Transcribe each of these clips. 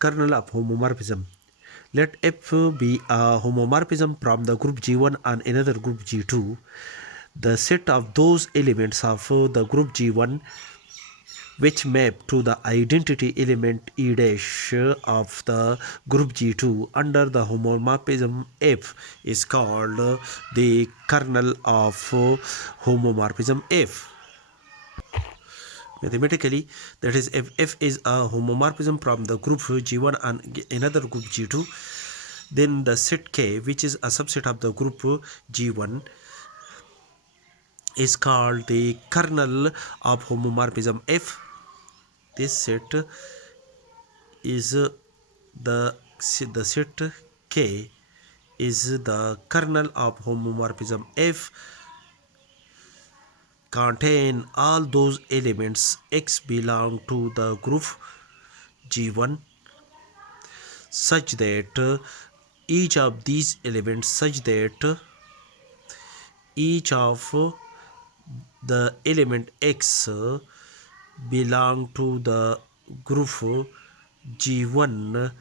kernel of homomorphism. Let F be a homomorphism from the group G1 and another group G2. The set of those elements of the group G1 which map to the identity element E dash of the group G2 under the homomorphism F is called the kernel of homomorphism F. Mathematically, that is, if F is a homomorphism from the group G1 and another group G2, then the set K, which is a subset of the group G1, is called the kernel of homomorphism F. This set is the set K is the kernel of homomorphism F, contain all those elements X belong to the group G1 such that each of these elements each of the element X belong to the group G1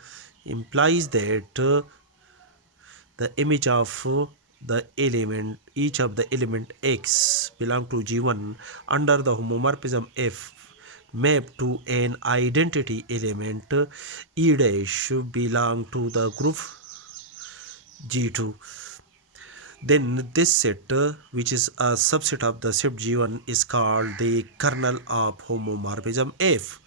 implies that the image of the element each of the element X belong to G1 under the homomorphism F map to an identity element E dash belong to the group G2. Then this set, which is a subset of the set G1, is called the kernel of homomorphism F.